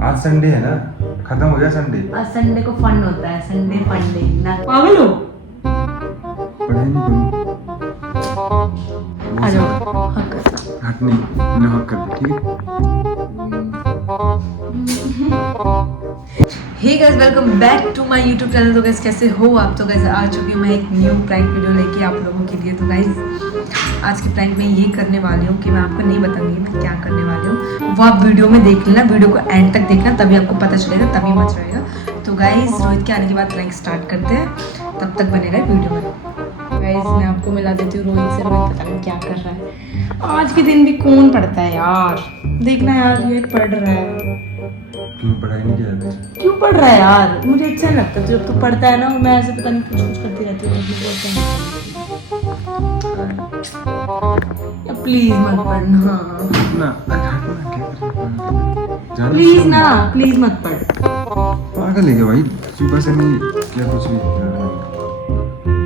आज संडे है ना, खत्म हो गया संडे। आज संडे को फन होता है, संडे फंडे ना। पागल हो? पढ़ाई नहीं करूँ। आ जाओ, हक कर। हट नहीं, मैंने हक कर दी, ठीक है। Hey guys, welcome back to my YouTube channel. तो गाइस कैसे हो आप? तो गाइस आ चुकी हूँ मैं एक न्यू प्रैंक वीडियो लेके आप लोगों के लिए। तो गाइस आज की प्रैंक में ये करने वाली हूँ कि मैं आपको नहीं बताऊंगी मैं क्या करने वाली हूँ, वो आप वीडियो में देख लेना, वीडियो को एंड तक देखना, तभी आपको पता चलेगा, तभी मच रहेगा। तो गाइस रोहित के आने के बाद प्रैंक स्टार्ट करते हैं, तब तक बने रहे वीडियो में। गाइस मैं आपको मिला देती हूँ रोहित से। रोहित पता नहीं क्या कर रहा है आज के दिन भी। कौन पढ़ता है यार, देखना यार ये पढ़ रहा है। क्यों पढ़ाई नहीं किया अभी? क्यों पढ़ रहा है यार? मुझे अच्छा नहीं लगता जब तू पढ़ता है ना, मैं ऐसे पता नहीं कुछ कुछ करती रहती हूँ। प्लीज मत पढ़ना ना, क्या कर प्लीज ना, प्लीज मत पढ़। पागल है क्या भाई? सुबह से नहीं क्या कुछ भी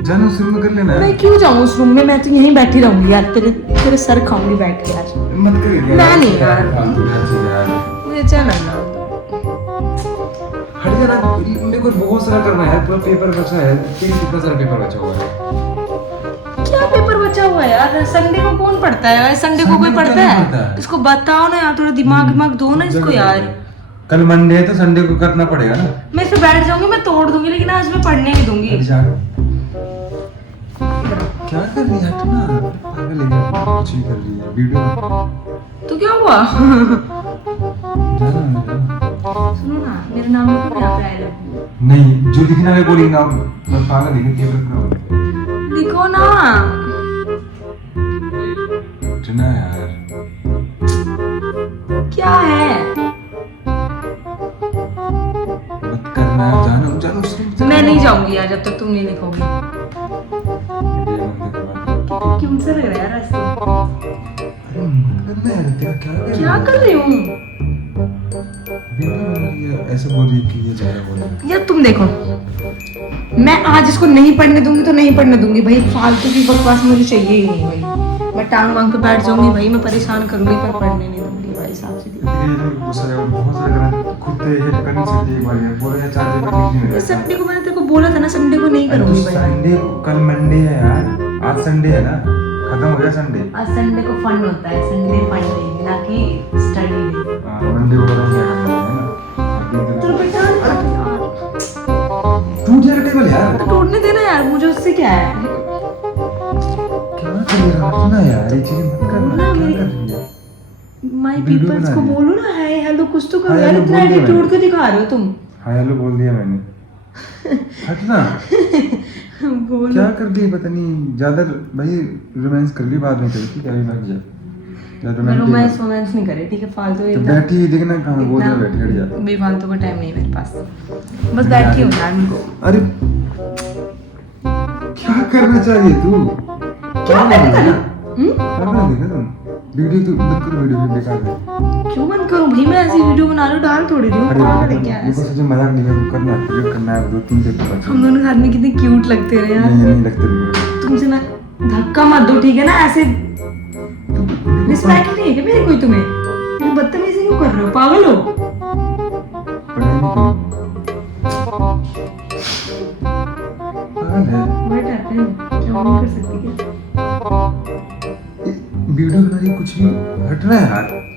जाना, उस रूम में कर लेना। मैं क्यों जाऊँ उस रूम में? मैं तो यहीं बैठी रहूंगी यार, तेरे सर खाऊंगी बैठ के यार। मत कर यार। मैं नहीं यार, यार मुझे अच्छा लगना। हट जाना, मेरे को बहुत सारा करना है, पूरा पेपर बचा है। तेरी कितना सारा पेपर बचा हुआ है? क्या पेपर बचा हुआ है यार? संडे को कौन पढ़ता है यार? संडे को कोई पढ़ता है? इसको बताओ ना यार, थोड़ा दिमाग दो ना इसको यार। कल मंडे है तो संडे को करना पड़ेगा ना। मैं इस पे बैठ जाऊंगी, मैं तोड़ दूंगी, लेकिन आज मैं पढ़ने नहीं दूंगी। क्या कर रही है? हट ना, पागल है क्या? कुछ ही कर रही है वीडियो। तो क्या हुआ? जाना सुनो ना, मेरा नाम लिखो यहाँ पे, आई लव यू। नहीं, जो लिखना है वो लिखना। मैं पागल है क्या? पेपर लिखो ना। चुना यार। क्या है? मत करना, जानो जानो। मैं नहीं जाऊंगी यार जब तक तुम नहीं लिखोगी। क्यों सा लग रहा है यार आज तो? अरे मत करना यार, तेरा क्या कर रही हूँ? ऐसे बोल रही कि ये जा रहा बोल। यार तुम देखो, मैं आज इसको नहीं पढ़ने दूंगी तो नहीं पढ़ने दूंगी भाई। फालतू की बकवास मुझे चाहिए ही नहीं भाई। मैं टांग वांग पे बैठ जाऊंगी भाई, मैं परेशान करूंगी, पर पढ़ने नहीं दूंगी भाई साहब से। बहुत सारे करना, खुद से ये कर नहीं सकती एक बार यार। बोला यार 4 पेपर लिखने में। संडे को मैंने तेरे को बोला था ना, संडे को नहीं करूंगी भाई। संडे कल मंडे है यार, आज संडे है ना, खत्म हो गया संडे। आज संडे को फन होता है, संडे फंडे ना कि स्टडी डे। मंडे को करूंगा है ना। तो बेटा टूट जाएगा टेबल यार। तो तोड़ने देना यार, मुझे उससे क्या है? क्या कर रहा है ना यार, ये चीजें मत करना। क्या कर रही है? माय वीडियो पीपल्स बना को रही है। बोलो ना, हाय हेलो कुछ तो करो हाय, यार। हेलो इतना बोल दिया एटीट्यूड मैंने। क्यों दिखा रहे हो तुम? हाय हेलो बोल दिया मैंने। हट ना। बोलो। क्या कर दी पता नहीं, ज्यादा भाई रोमांस कर ली, बाद में करी थी क्या? लग जा मैं रोमांस नहीं करे, ठीक है? फालतू तो बैठी हुई देखना, कहाँ बोल रहा बैठी? हट जा। बेफालतू का टाइम नहीं मेरे पास, बस बैठी हूँ यार। मेरे को अरे क्या करना चाहिए तू? क्या करना था? करना देखा तुम वीडियो तो मत कर, वीडियो भी बेकार है। क्यों बंद करूं भाई? मैं ऐसी वीडियो बना रही हूँ, डाल थोड़ी रही हूँ। पागल है क्या मेरे को ऐसे? सच में मजाक नहीं है, करना क्लियर करना है। 2-3 पेपर बचे। हम दोनों के हाथ में कितने क्यूट लगते रहे यार। नहीं लगते वीडियो। तुमसे मैं धक्का मत दो, ठीक है ना? ऐसे रिस्पेक्ट नहीं है क्या मेरी कोई तुम्हें? तुम बदतमीजी क्यों कर रहे हो? पागल हो? पढ़ाई नहीं करूं। पागल है। बट आते हैं, क्या नहीं कर सकती क्या? वीडियो बना रही, कुछ भी हट रहा है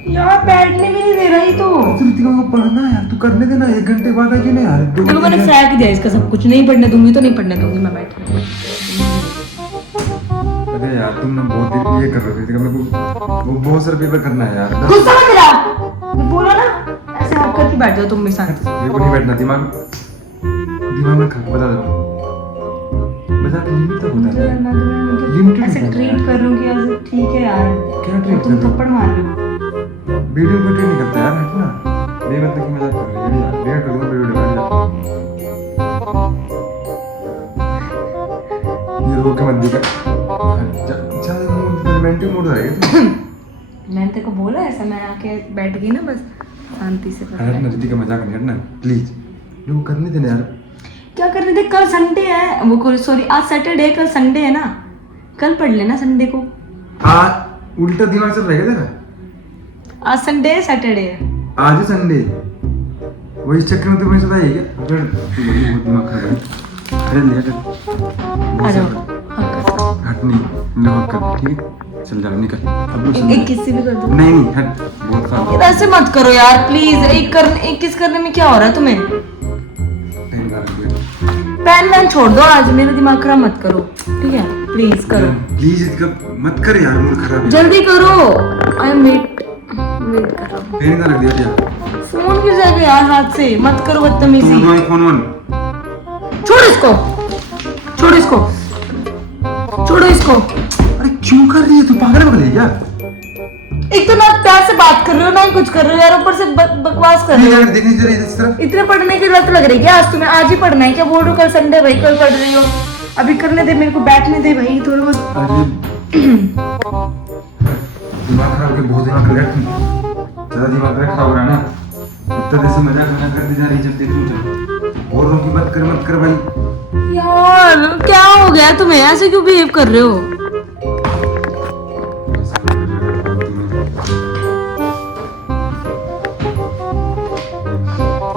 यार बैठने भी नहीं दे रही तो। रितिका को पढ़ना है यार, तू करने देना। 1 घंटे बाद आ क्यों नहीं यार? देखो मैंने फेंक दिया इसका सब कुछ। नहीं पढ़ने दूंगी तो नहीं पढ़ने दूंगी, मैं बैठ रही हूँ। अरे यार तुम ना बहुत देर ये कर रहे थे, रितिका मेरे को वो बहुत सारा पेपर करना है यार। गुस्सा मत दिला। मैं बोला ना, ऐसे हाथ करके बैठ जाओ तुम मेरे साथ। मेरे को नहीं बैठना, दिमाग में खा बता दो। बता लिमिट तक होता है। लिमिटेड ऐसे ट्रीट कर रही हूँ कि ऐसे ठीक है यार। क्या ट्रीट तुम कर रहे हो? थप्पड़ मार रहे हो। वीडियो को ट्रीट नहीं करता यार, हट ना। ये मतलब कि मजाक कर रही है यार। रेड कर दूंगा वीडियो का। ये रोके मत दिखा। ज्यादा रोमांटिक मूड रहेगा तू। मैंने तेरे को बोला ऐसा, मैं आके बैठ गई ना बस शांति से। हट ना रितिका, मजाक नहीं, हट ना प्लीज। लोग करने देना यार। क्या करने दे? कल संडे है, वो सॉरी आज सैटरडे है, कल संडे है ना। कल पढ़ लेना संडे को। उल्टा दिमाग चल रहेगा तेरा। आज संडे है, सैटरडे है। आज है संडे। वही चक्कर में तो मैं सदा यही है अगर तू बड़ी बहुत दिमाग खराब है अरे ले आ जाओ हट नहीं लॉक कर ठीक है चल जाओ निकल अब एक किस से भी कर दो नहीं नहीं हट बहुत खराब यार ऐसे मत करो यार प्लीज एक किस करने में क्या हो रहा है तुम्हें पैन वैन छोड़ दो आज मेरा दिमाग खराब मत करो ठीक है प्लीज करो प्लीज मत कर यार मूड खराब है जल्दी करो आई एम वेट कर रहा हूँ पेन का रख दिया फोन गिर जाएगा यार हाथ से मत करो बदतमीजी तुम फोन वन छोड़ इसको छोड़ो इसको अरे क्यों कर रही है तू पागल हो गई क्या एक तो ना प्यार से बात कर रहे हो ना ही कुछ कर रहे हो यार ऊपर से बकवास कर रहे हो देखने जरा इस तरफ इतने पढ़ने की लत लग रही है क्या आज तुम्हें आज ही पढ़ना है क्या बोल रहे हो कल संडे भाई कल पढ़ रही हो अभी करने दे मेरे को बैठने दे भाई थोड़ा बहुत अरे दिमाग खराब के बहुत दिमाग ज्यादा दिमाग खराब हो रहा है ना इतना देर से मजाक मना करते जा रही जब देखूं जब और की मत कर भाई यार क्या हो गया तुम्हें ऐसे क्यों बिहेव कर रहे हो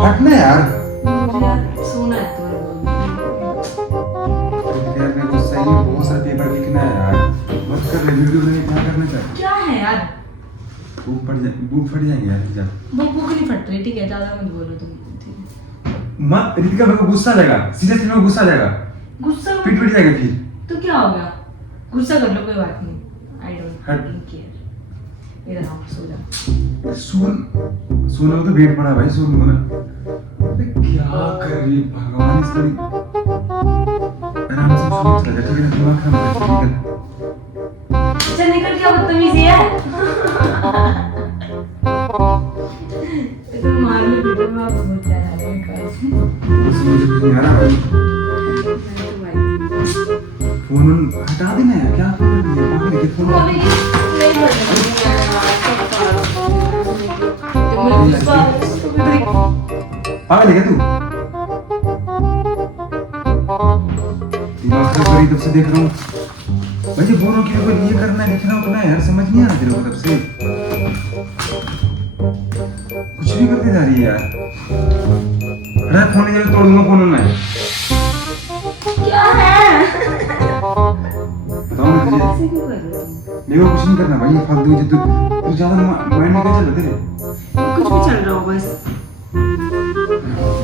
हटना यार मुझे यार सोना है यार मेरे को सही बहुत सारा पेपर लिखना है यार मत कर वीडियो बनाने क्या करना चाहते क्या है यार बुक फट जाएंगे यार जा बुक नहीं फट रही ठीक है ज्यादा मत बोलो तुम मत रितिका मेरे को गुस्सा आ जाएगा सीरियसली मेरे को गुस्सा आ जाएगा गुस्सा पिट जाएगा फिर तो क्या हो गया गुस्सा कर लो कोई बात नहीं आई डोंट केयर मेरा नाम सो जा सोना तो वेट पड़ा भाई सोन को ना क्या कर रही भगवान इस तरी आराम से सोच चला ठीक है ना दिमाग खराब मत कर चल निकल क्या बदतमीजी है तो मार लो बेटा मैं आप बहुत प्यारा है कसम बस मुझे कुछ नहीं आ रहा फोन हटा देना है क्या कर रही है पागल है फोन नहीं पागल है क्या तू दिमाग खराब करी तब से देख रहा हूँ भाई ये बोल रहा हूँ कि मेरे को ये करना है लिखना उतना है यार समझ नहीं आ रहा तेरे को तब से कुछ भी करती जा रही है यार अरे फोन नहीं तोड़ दूंगा फोन में क्या है बताओ ना तुझे ऐसे क्यों कर रहे हो मेरे को कुछ नहीं करना भाई ये फालतू जो तू ज्यादा माइंड में क्या चल रहा तेरे कुछ भी चल रहा हो बस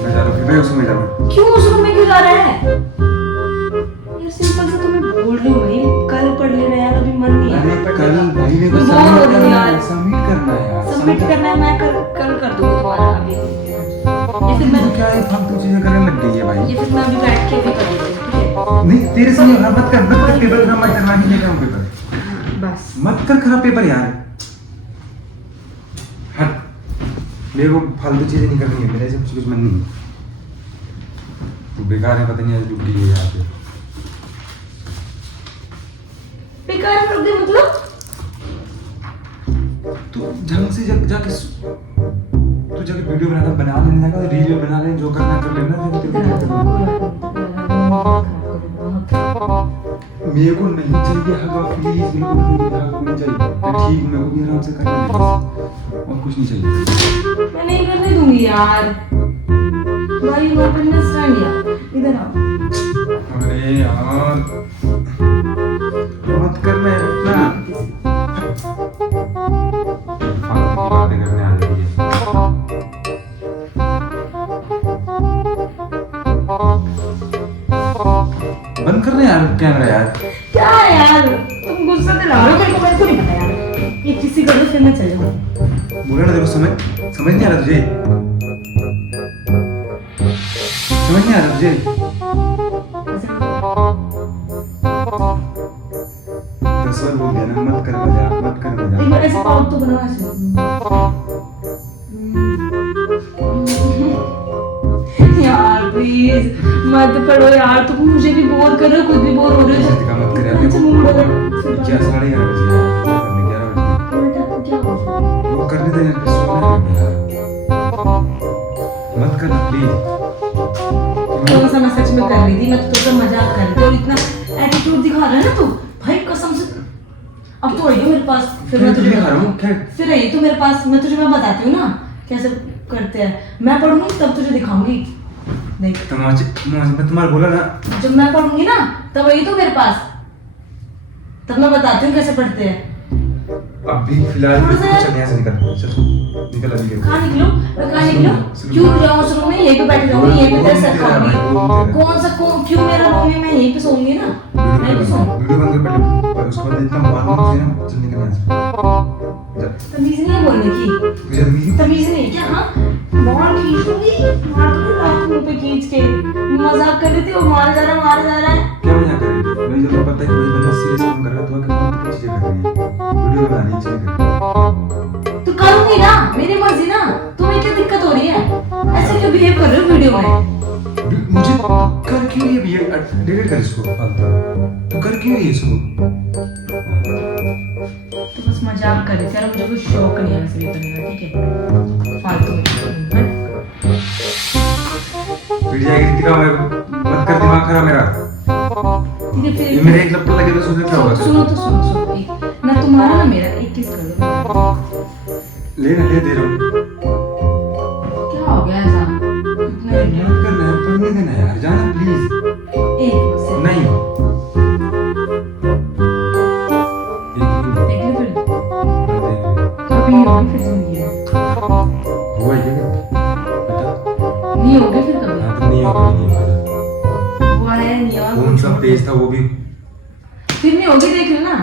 मैं जा रहा हूँ फिर उसमें जा रहा हूँ क्यों उस रूम में क्यों जा रहा है यार सिंपल सा तुम्हें बोल रही हूँ भाई कल पढ़ लेना यार अभी मन नहीं है अरे कल भाई ने मैं बोर हो रही हूँ यार सबमिट करना है यार सबमिट करना है मैं कल कर दूंगा तुम्हारा अभी ये फिर मैं तू क्या है फालतू चीजें करने लग गई है भाई ये फिर मैं अभी बैठ के भी कर देती हूँ ठीक है नहीं तेरे से नहीं मत कर पेपर खराब मत करना ही लेकर आऊं पेपर बस मत कर खराब पेपर यार हट मेरे को फालतू चीजें नहीं करनी है मेरे से कुछ मन नहीं तू बेकार है पता नहीं आज डूबी है यहाँ पे बेकार कर दे मतलब तू ढंग से जाके तू जाके वीडियो बना लेने जाएगा रील बना लेने जो करना कर लेना मेरे को नहीं चाहिए हवा प्लीज मेरे को नहीं चाहिए मैं ठीक हूँ मेरे को भी आराम से करना है और कुछ नहीं चाहिए मैं नहीं करने दूंगी यार भाई नो अंडरस्टैंड यार इधर आओ अरे यार मत करना है ना फालतू की बातें करने आ रही है बंद कर रहे यार कैमरा यार क्या है यार तुम गुस्सा दिला रहे हो मेरे को नहीं पता यार ये किसी कर दो फिर मैं चल जाऊंगा बोला ना देखो समझ नहीं आ रहा तुझे समझ नहीं आ रहा तुझे 10 बार बोल दिया ना मत कर मजाक एक बार ऐसे पाउट तो बनाओ ऐसे यार प्लीज मत करो यार तुम मुझे भी बोर कर रहे हो खुद भी बोर हो रहे हो का मत कर यार देखो क्या 11:30 बजे यार 11 बजे वो करने दे यार सोना है यार मत करना प्लीज कौन सा मैं सच में कर रही थी मैं तो मजाक कर रही थी और इतना एटीट्यूड दिखा रहा है ना तू भाई कसम से अब तो आई मेरे पास फिर मैं तुझे दिखा रहा हूँ फिर आई तो मेरे पास मैं तुझे मैं बताती हूँ ना कैसे करते हैं। मैं पढ़ूंगी तब तुझे दिखाऊंगी। देख तो मैं तुम्हारा बोला ना, जब मैं पढ़ूंगी ना तब वही तो मेरे पास, तब मैं बताती हूँ कैसे पढ़ते हैं। अभी फिलहाल थोड़ा सा- चल यहाँ से निकल अभी के। कहाँ निकलूं? मैं कहाँ निकलूं? क्यों जाऊँ उस रूम में? यहीं पे बैठ जाऊंगी, यहीं पे तेरे सर खाऊंगी। कौन सा क्यों मेरा रूम है? मैं यहीं पे सोऊंगी ना, मैं भी सोऊंगी। वीडियो बंद कर पहले, उसके बाद इतना मारना मुझे ना, चल निकल यहाँ से। तमीज नहीं है बोलने की, तुझे तमीज तमीज नहीं क्या? हाँ बाल खींचूंगी, मार दूंगी लात मुंह पे खींच के। मजाक कर रही थी, वो मार जा रहा है। क्या मजाक कर रही है? मुझे जब पता है कि भाई बंदा सीरियस काम कर रहा है, तो आके फालतू की चीजें कर रही है। वीडियो बनानी चाहिए कर। तो करूंगी ना, मेरी मर्जी ना। तुम्हें क्या दिक्कत हो रही है? ऐसे क्यों बिहेव कर रहे हो वीडियो में? मुझे कर क्यों ये डिलीट कर इसको फालतू। तो कर क्यों ये इसको? तो बस मजाक कर रही थी यार, मुझे कोई शौक नहीं है वैसे भी करने का, ठीक है? फालतू में पिट जाएगी रितिका, मत कर दिमाग खराब मेरा। ठीक है ये फिर। मेरे एक लपट लगे तो सोचे क्या होगा? सुनो तो सुनो एक ना, तुम्हारा ना मेरा एक किस कर दो। ले ना, ले दे रहा हूँ। क्या हो गया ऐसा? इतना मत करना है, पढ़ने देना यार, जाना प्लीज। एक बस है। नहीं देख लो फिर, कभी नहीं होगी फिर जिंदगी में, हुआ ये बता। नहीं होगी फिर कभी। हाँ, तो नहीं होगा, नहीं होगा। हुआ है नहीं हुआ, कौन सा पेज था वो भी? फिर नहीं होगी, देख लेना,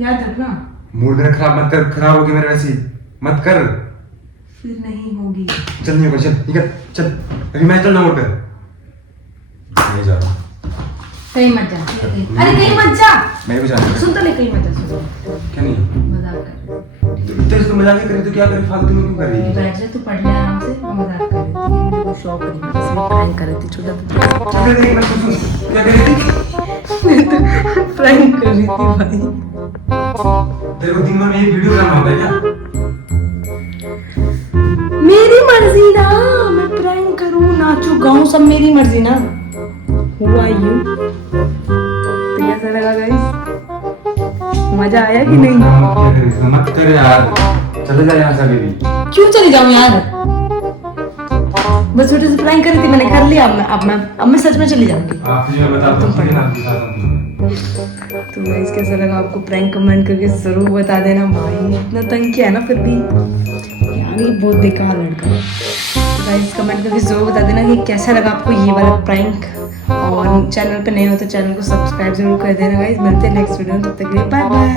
याद रखना। मूड मेरा खराब मत कर, खराब होगी मेरे वैसे ही। मत कर, फिर नहीं होगी। चल नहीं होगा, चल निकल, चल अभी मैं चल ना मोड़ कर। नहीं जा रहा, कहीं मत जा, अरे कहीं मत जा। मैं भी जाना। सुन तो ले, कहीं मत जा, सुन। क्या नहीं? मजाक कर तो इतने इसको मजाक ही करे तो क्या करे? फालतू में क्यों कर रही है? बैठ जा, तू पढ़ ले आराम से। मैं मजाक कर रही थी, मुझे कोई शौक नहीं है, बस मैं प्रैंक कर रही थी छोटा सा। क्या कर रही है? मैं सुन, क्या कर रही थी? प्रैंक कर रही थी भाई। तेरे को दिन भर में ये वीडियो बनाना होता है क्या? मेरी मर्जी ना, मैं प्रैंक करूं, नाचूं, गाऊं, सब मेरी मर्जी ना। हुआ यू तो कैसा लगा गाइस? मजा आया कि नहीं? क्या कर रही है? मत कर यार, चले जा यहाँ से अभी भी। क्यों चली जाऊं यार? बस छोटे से प्रैंक करी थी, मैंने कर लिया। अब मैं सच में चली जाऊंगी। आप मुझे बताता हूँ, ठीक है ना? बताता हूँ। तो गाइस कैसा लगा आपको प्रैंक? कमेंट करके जरूर बता देना। भाई इतना तंग किया ना, फिर भी यार ये बहुत बेकार लड़का है। तो गाइस कमेंट करके जरूर बता देना कि कैसा लगा आपको ये वाला प्रैंक। और चैनल पे नए हो तो चैनल को सब्सक्राइब जरूर कर देना गाइस। मिलते हैं नेक्स्ट वीडियो में, तब तक के लिए बाय बाय।